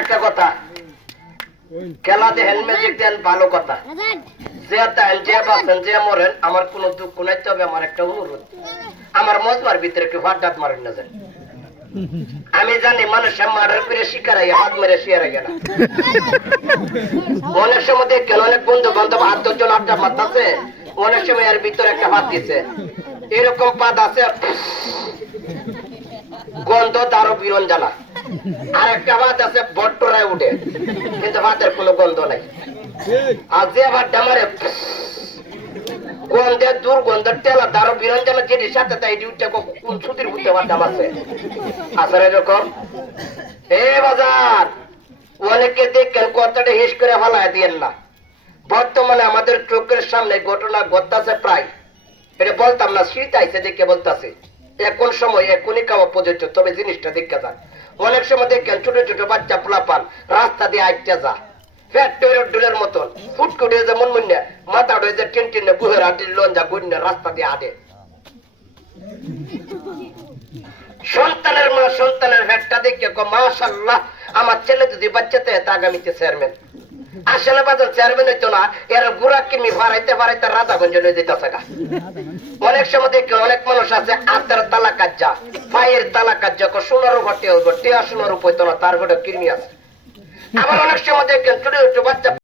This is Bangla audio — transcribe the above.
একটা কথা খেলাতে হ্যান্ড ম্যাজিক দেন ভালো কথা, যে তাই যে বাঁচেন যে মরেন আমার কোন দুঃখ নাই। তবে আমার একটা অনুরোধ, আমার মজমার ভিতরে কেউ হাত ডাত মারেন না যায়। আমি জানি মানুষের মারার করে শিকারাই হাত মেরে শিয়ারাই গেল। অনেক সময় দেখেন অনেক বন্ধু বান্ধব 8-10 জন আড্ডা মারতেছে, অনেক সময় এর ভিতরে একটা ভাত দিছে, এরকম পাত আছে গন্ধ তারও বিরন জ্বালা। আর একটা ভাত আছে বট্টরায় উঠে, কিন্তু ভাতের কোনো গন্ধ নাই। আর যে ভাতটা মারে গন্ধের দুর্গন্ধের টেলা তারও বিরন জ্বালা, যেটির সাথে তাই ডিউটা কোন ছুটির ভূতে ভাতটা মারছে আসলে এরকম। এ বাজার অনেকে দেখেন কথাটা হিস করে ফেলায় দিয়েন না। বর্তমানে আমাদের চোখের সামনে ঘটনা ঘটতেছে প্রায়, এটা বলতাম না, শীত আইসে দেখে বলতেছে এখন সময় এখনই খাওয়া প্রযোজ্য। তবে জিনিসটা দেখতে যান, অনেক সময় দেখেন ছোট ছোট বাচ্চা পোলাপান রাস্তা দিয়ে আইটা যা ফ্যাট ডুলের মতন ফুটকুটে যেমন মনে মাথা ডয়ে যে টেন টেনে গুহের আটির লঞ্জা গুন্ডে রাস্তা দিয়ে আডে। সন্তানের মা সন্তানের ফ্যাটটা দেখে মাশাআল্লাহ আমার ছেলে যদি বাচ্চাতে আগামীতে চেয়ারম্যান। আসলে বাজার চেয়ারম্যান হইতো না, এর গুড়া কিমি ফারাইতে ফারাইতে রাজাগঞ্জ লয়ে যেতেছে গা। অনেক সময় দেখে অনেক মানুষ আছে আত্মার তালা কাজ্জা পায়ের তালা কাজ্জা সোনার উপর টেয়া সোনার উপর হইতো না, তার গোটা কৃমি আছে। আবার অনেক সময় দেখেন ছোট ছোট বাচ্চা